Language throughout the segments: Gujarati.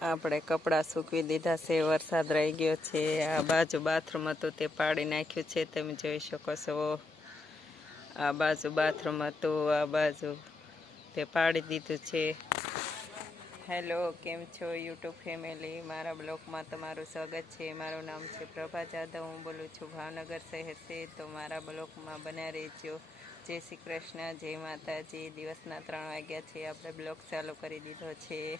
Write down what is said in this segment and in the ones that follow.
આપણે કપડાં સૂકવી દીધા છે, વરસાદ રહી ગયો છે। આ બાજુ બાથરૂમ હતું તે પાડી નાખ્યું છે, તમે જોઈ શકો છો। આ બાજુ બાથરૂમ હતું, આ બાજુ તે પાડી દીધું છે। હેલો, કેમ છો યુટ્યુબ ફેમિલી? મારા બ્લોગમાં તમારું સ્વાગત છે। મારું નામ છે પ્રભા જાદવ, હું બોલું છું ભાવનગર શહેરથી। તો મારા બ્લોગમાં બન્યા રહેજો। જય શ્રી કૃષ્ણ, જય માતાજી। દિવસના 3 વાગ્યા છે, આપણે બ્લોગ ચાલુ કરી દીધો છે।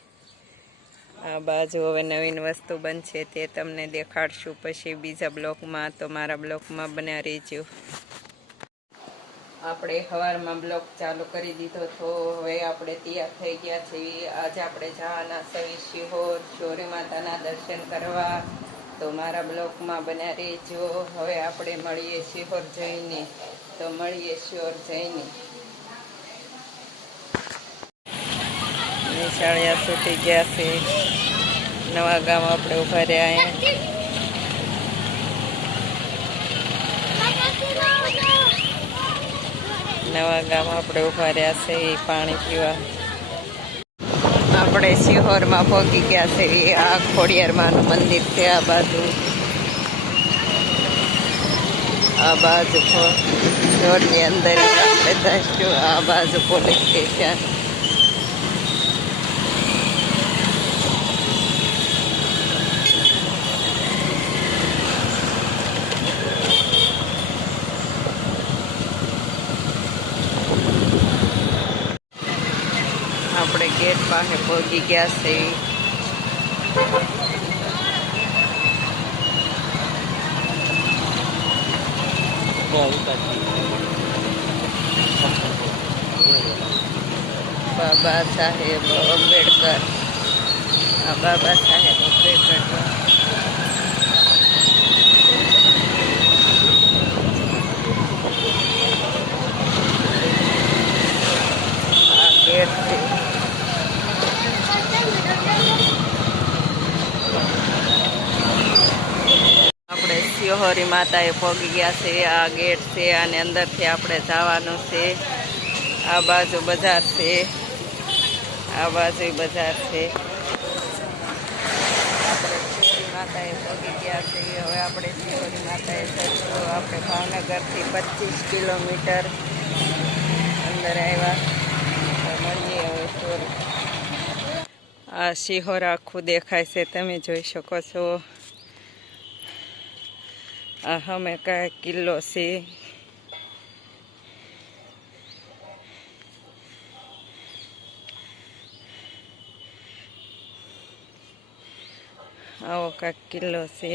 આ બાજુ હવે નવીન વસ્તુ બનશે તે તમને દેખાડશું પછી બીજા બ્લોગમાં, તો મારા બ્લોગમાં બન્યા રહેજો। આપણે સવારમાં બ્લોગ ચાલુ કરી દીધો તો હવે આપણે તૈયાર થઈ ગયા છીએ। આજે આપણે જવાના છીએ શિહોર શૌરી માતાના દર્શન કરવા, તો મારા બ્લોગમાં બન્યા રહેજો। હવે આપણે મળીએ શિહોર જઈને, તો મળીએ શિહોર જઈને। નિશાળિયા છૂટી ગયા છે, નવા ગામ આપણે ઉભા રહ્યા। નવા ગામ આપણે ઉભા રહ્યા છે પાણી પીવા। આપણે શિહોરમાં પહોંચી ગયા છે। આ ખોડિયારમાંનું મંદિર છે, આ બાજુ શિહોરની અંદર આપણે જઈશું। આ બાજુ પોલીસ સ્ટેશન, આપણે ગેટ પાસે પહોંચી ગયા છે। બાબા સાહેબ આંબેડકર, બાબા સાહેબ આંબેડકર આ ગેટ છે। આપણે શિહોરી માતાએ પહોંચી ગયા છે। આ ગેટ છે અને અંદરથી આપણે જવાનું છે। આ બાજુ બજાર છે, આ બાજુ બજાર છે। આપણે શિહોરી માતાએ પહોંચી ગયા છે। હવે આપણે શિહોરી માતાએ જઈશું। આપણે ભાવનગરથી 25 કિલોમીટર અંદર આવ્યા, તો મળીએ હવે શિહોર। આ શિહોર આખું દેખાય છે, તમે જોઈ શકો છો। આ અમે કાંઈ કિલ્લો છે, આવો કાંઈક કિલ્લો છે।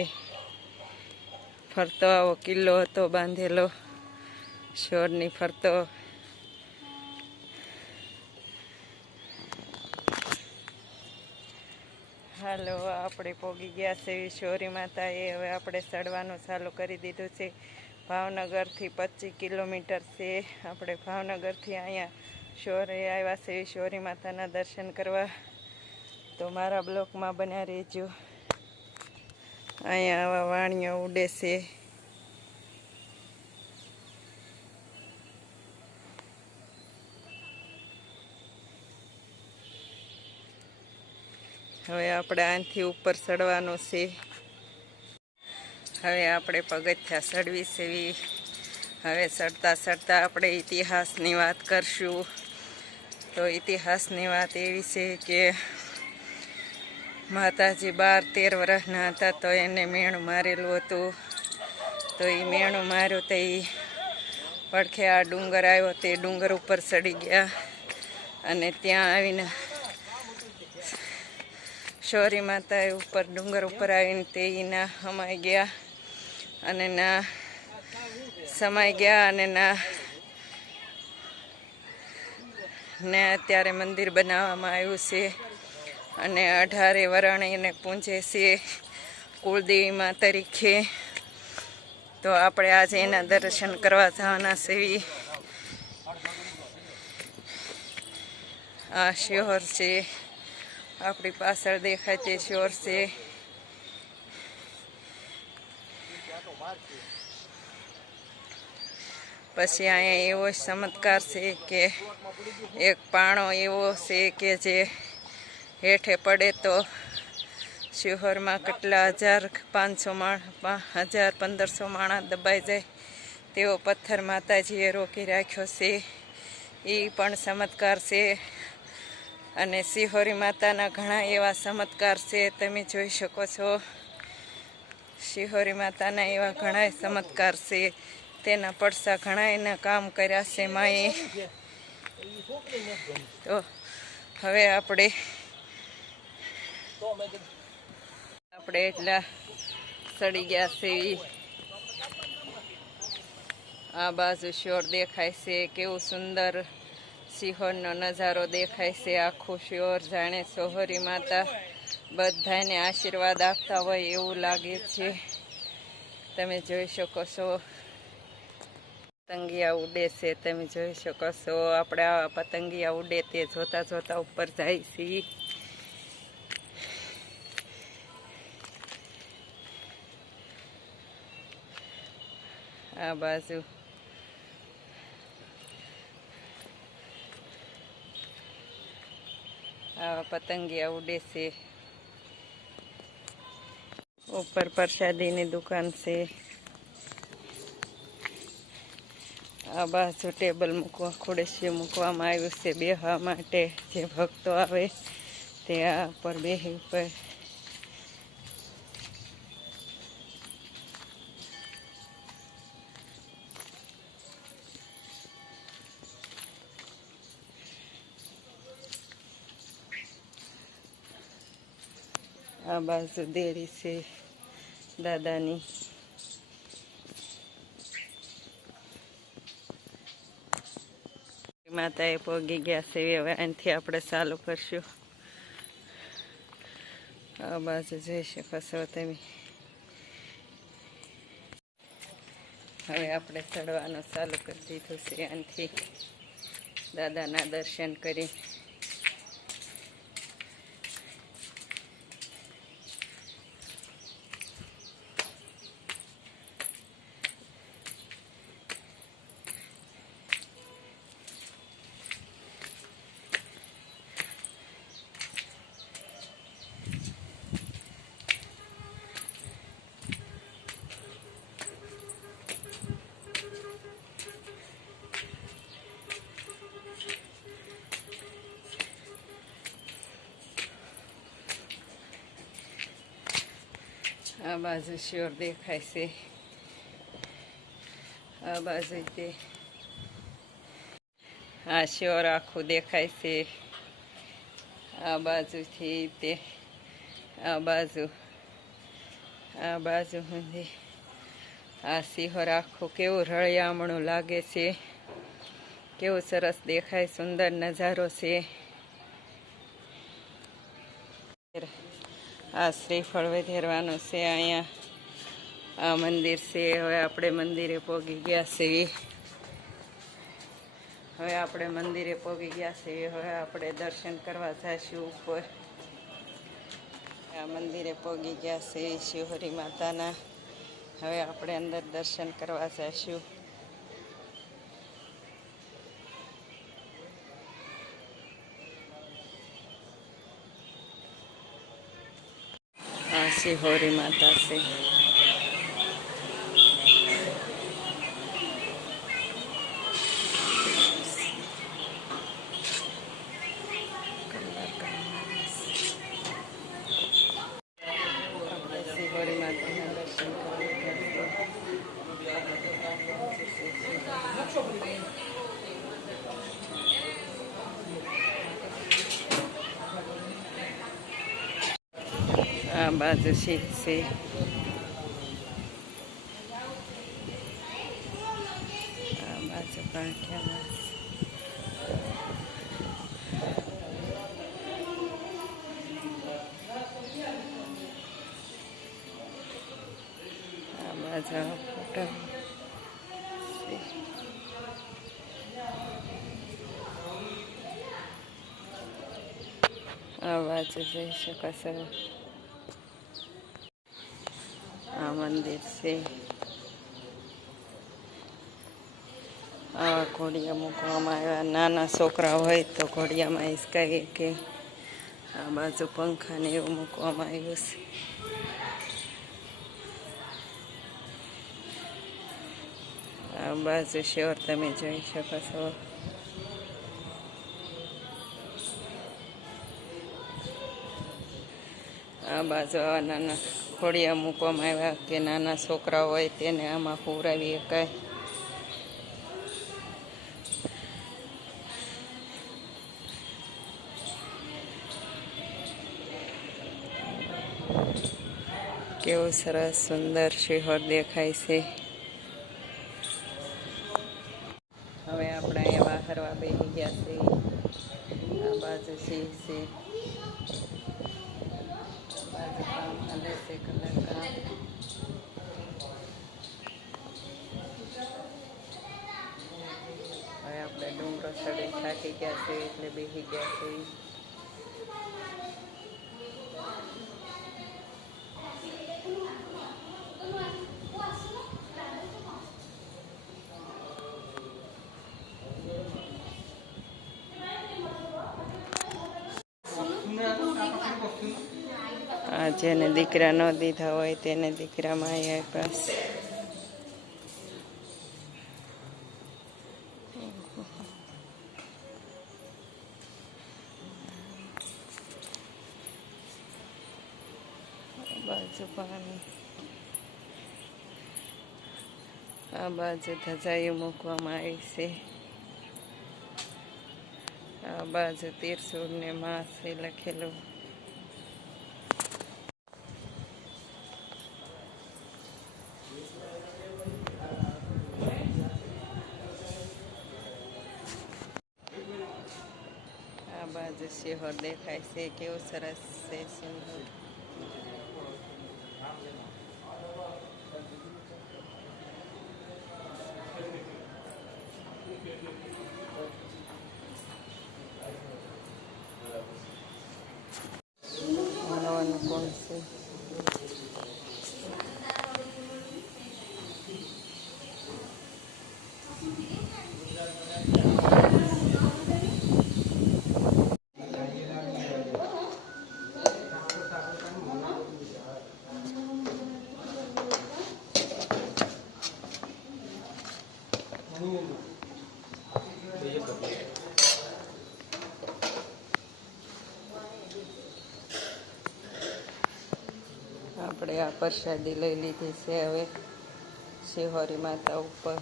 ફરતો આવો કિલ્લો હતો બાંધેલો શિહોરની ફરતો। હાલો, આપણે પહોંચી ગયા છે શૌરી માતાએ। હવે આપણે ચડવાનું ચાલુ કરી દીધું છે। ભાવનગરથી 25 કિલોમીટર છે। આપણે ભાવનગરથી અહીંયા શૌરે આવ્યા છે શૌરી માતાના દર્શન કરવા, તો મારા બ્લોકમાં બન્યા રહેજો। અહીંયા આવા વાણીઓ ઉડે છે। હવે આપણે આથી ઉપર ચડવાનું છે। હવે આપણે પગથિયા ચડવી છે। હવે ચડતા ચડતા આપણે ઇતિહાસની વાત કરશું। તો ઇતિહાસની વાત એવી છે કે માતાજી 12-13 વર્ષના હતા તો એને મેણું મારેલું હતું। તો એ મેણું માર્યું તો એ પડખે આ ડુંગર આવ્યો, તે ડુંગર ઉપર ચડી ગયા અને ત્યાં આવીને શૌરી માતાએ ઉપર ડુંગર ઉપર આવીને તે ના સમાઈ ગયા અને ના સમાઈ ગયા અને ને અત્યારે મંદિર બનાવવામાં આવ્યું છે અને 18 વરણ એને પૂંજે છે કુળદેવીમાં તરીકે। તો આપણે આજે એના દર્શન કરવા જવાના છીએ। આ શિહોર છે, આપણી પાછળ દેખાય તે શિહોર છે। પછી અહીંયા એવો ચમત્કાર છે કે એક પાણો એવો છે કે જે હેઠે પડે તો શિહોરમાં કેટલા 1500 માણસ દબાઈ જાય તેવો પથ્થર માતાજીએ રોકી રાખ્યો છે. એ પણ ચમત્કાર છે. અને શિહોરી માતાના ઘણા એવા ચમત્કાર છે, તમે જોઈ શકો છો. શિહોરી માતાના એવા ઘણા ચમત્કાર છે. તેના પડસા ઘણા એના કામ કર્યા છે માએ. તો હવે આપણે એટલા સડી ગયા છે. આ બાજુ શિહોર દેખાય છે, કેવું સુંદર શિહોરનો નજારો દેખાય છે. આખું શિહોર જાણે શિહોરી માતા બધાને આશીર્વાદ આપતા હોય એવું લાગે છે. તમે જોઈ શકો છો. પતંગિયા ઉડે છે, તમે જોઈ શકો છો. આપણે આ પતંગિયા ઉડે તે જોતા જોતા ઉપર જાય છે. આ બાજુ આવા પતંગિયા ઉડે છે. ઉપર પ્રસાદીની દુકાન છે. આ બાજુ ટેબલ મૂકવા ખુરશીઓ મૂકવામાં આવ્યું છે બેહવા માટે. જે ભક્તો આવે તે આ ઉપર બેહી ઉપર આ બાજુ દેરી છે દાદાની. માતાએ પોગી ગયા છે. હવે અહીંથી આપણે ચાલુ કરશું. આ બાજુ જોઈ શકો છો તમે. હવે આપણે ચડવાનું ચાલુ કરી દીધું છે. અહીંથી દાદાના દર્શન કરી આ બાજુ શિહોર દેખાય છે. આ બાજુ તે આ શિહોર આખું દેખાય છે. આ બાજુથી તે આ બાજુ સુધી આ શિહોર આખું કેવું રળિયામણું લાગે છે. કેવું સરસ દેખાય. સુંદર નજારો છે. આ શ્રીફળ વધેરવાનું છે. અહીંયા આ મંદિર છે. હવે આપણે મંદિરે પહોંચી ગયા છીએ. હવે આપણે દર્શન કરવા જઈશું ઉપર. આ મંદિરે પહોંચી ગયા છે શિહોરી માતાના. હવે આપણે અંદર દર્શન કરવા જઈશું. આ શિહોરી માતા છે. શિહોરી માતાના દર્શન આ બાજુ શીખ છે. આ બાજુ પાઠ્યા આ બાજુ ફોટો આ બાજુ જઈ શકો છો. આ મંદિર છે. આવા ઘોડિયા મૂકવામાં આવ્યા. નાના છોકરા હોય તો ઘોડિયામાં હિસકાવી કે આ બાજુ પંખા ને એવું મૂકવામાં આવ્યું છે. આ બાજુ શેર તમે જોઈ શકો છો. આ બાજુ આવા નાના ખોડિયા મૂકવામાં આવ્યા કે નાના છોકરા હોય તેને આમાં પુરાવી શકાય. કેવું સરસ સુંદર શહેર દેખાય છે. હવે આપણે અહીંયા વાહરવા બેસી ગયા છે. આ બાજુ સિંહ છે. આ બાજુ કામ ચાલે છે, કલર કામ. હવે આપણે ડુંગરો ચડી થાકી ગયા છે એટલે બેસી ગયા છે. આ જેને દીકરા ન દીધા હોય તેને દીકરામાં આવ્યા બસ. બાજુ પાણી, આ બાજુ ધજાયું મૂકવામાં આવી છે. આ બાજુ તીરસુર ને માં છે લખેલું. આ બાજુ શહેર દેખાય છે, કેવું સરસ છે, સુંદર. માનવાનું કોણ છે? આપણે આ પ્રસાદી લઈ લીધી છે. હવે શિહોરી માતા ઉપર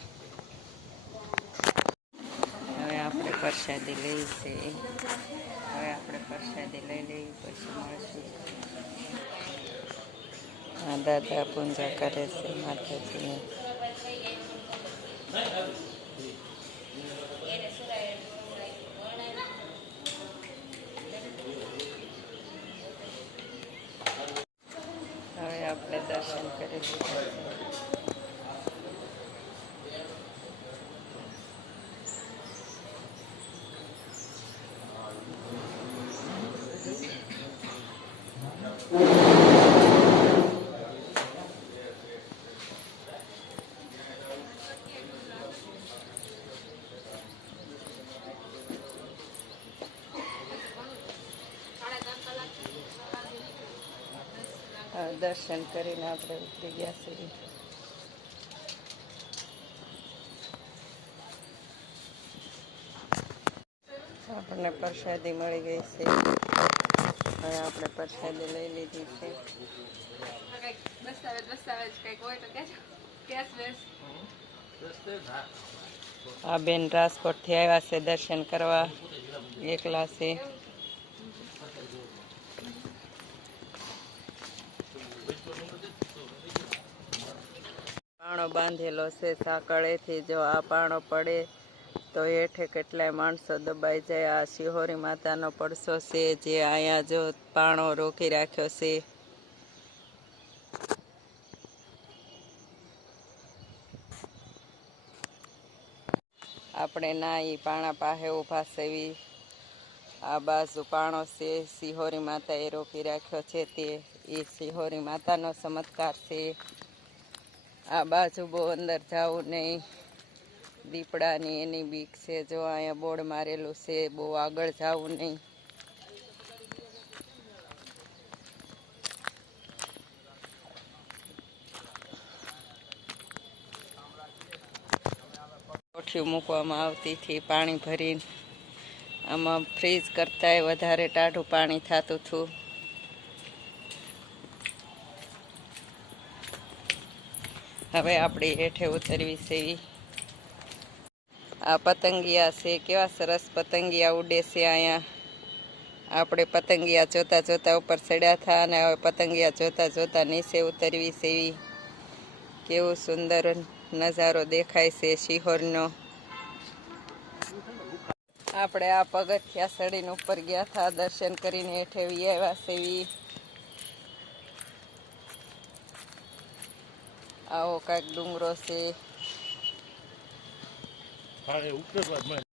હવે આપણે પ્રસાદી લઈ છે. હવે આપણે પ્રસાદી લઈ લઈએ પછી મળશું. આ દાદા પૂજા કરે છે માતાજીને. હવે આપણે દર્શન કરી લીધા છે. દર્શન કરીને આપણે ઉતરી ગયા છીએ. આપણને પ્રસાદી મળી ગઈ છે. હવે આપણે પ્રસાદી લઈ લીધી છે. આ બેન રાજકોટથી આવ્યા છે દર્શન કરવા, એકલા છે. પાણો બાંધેલો છે સાંકળેથી. જો આ પાણો પડે તો હેઠે કેટલાય માણસો દબાઈ જાય. આ શિહોરી માતાનો પડસો છે જે અહીંયા જો પાણો રોકી રાખ્યો છે. આપણે ના એ પાણા પાસે ઊભા સેવી. આ બાજુ પાણો છે, શિહોરી માતાએ રોકી રાખ્યો છે. તે એ શિહોરી માતાનો ચમત્કાર છે. આ બાજુ બહુ અંદર જવું નહીં, દીપડાની એની બીક છે. જો અહીંયા બોર્ડ મારેલું છે, બહુ આગળ જવું નહીં. કોઠીઓ મૂકવામાં આવતી હતી પાણી ભરીને. આમાં ફ્રીજ કરતાંય વધારે ટાઢું પાણી થતું હતું. હવે આપણે હેઠે ઉતરવી છે. આ પતંગિયા છે, કેવા સરસ પતંગિયા ઉડે છે અહીંયા. આપણે પતંગિયા જોતા જોતા ઉપર ચડ્યા હતા અને હવે પતંગિયા જોતા જોતા નીચે ઉતરવી છે. કેવું સુંદર નજારો દેખાય છે શિહોરનો. આપણે આ પગથિયા ચડીને ઉપર ગયા હતા, દર્શન કરીને હેઠે આવ્યા છે. આવો કાંઈક ડુંગરો છે.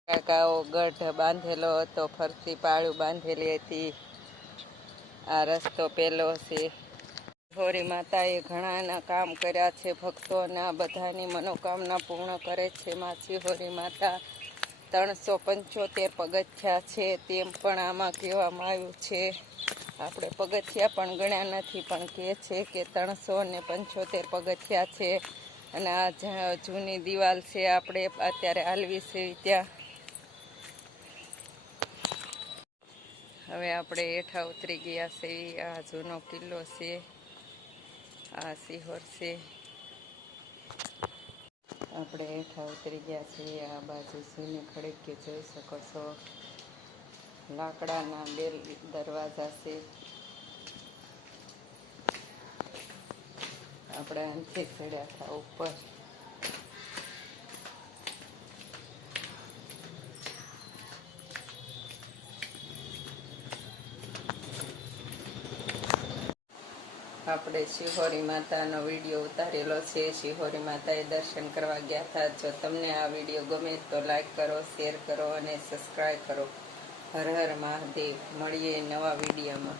કાકાઓ ગઢ બાંધેલો હતો, ફરતી પાળું બાંધેલી હતી. આ રસ્તો પેલો છે. શિહોરી માતાએ ઘણાના કામ કર્યા છે. ભક્તોના બધાની મનોકામના પૂર્ણ કરે છે માં શિહોરી માતા. 375 પગથિયા છે તેમ પણ આમાં કહેવામાં આવ્યું છે. આપણે પગથિયા પણ ગણ્યા નથી, પણ કહે છે કે 375 પગથિયા છે. અને આ જૂની દિવાલ છે, આપણે અત્યારે હાલવી છે ત્યાં. હવે આપણે હેઠા ઉતરી ગયા છે. આ જૂનો કિલ્લો છે, આ શિહોર છે. આપણે હેઠા ઉતરી ગયા છીએ. આ બાજુ જૂની ખડકી જોઈ શકો છો. લાકડાના બેલ દરવાજા છે. આપણે અહીંથી ચડ્યા હતા ઉપર. આપણે શિહોરી માતાનો વિડીયો ઉતારેલો છે. શિહોરી માતાએ દર્શન કરવા ગયા હતા. જો તમને આ વિડીયો ગમે તો લાઈક કરો, શેર કરો અને સબસ્ક્રાઈબ કરો. હર હર મહાદેવ. મળીએ નવા વિડીયોમાં.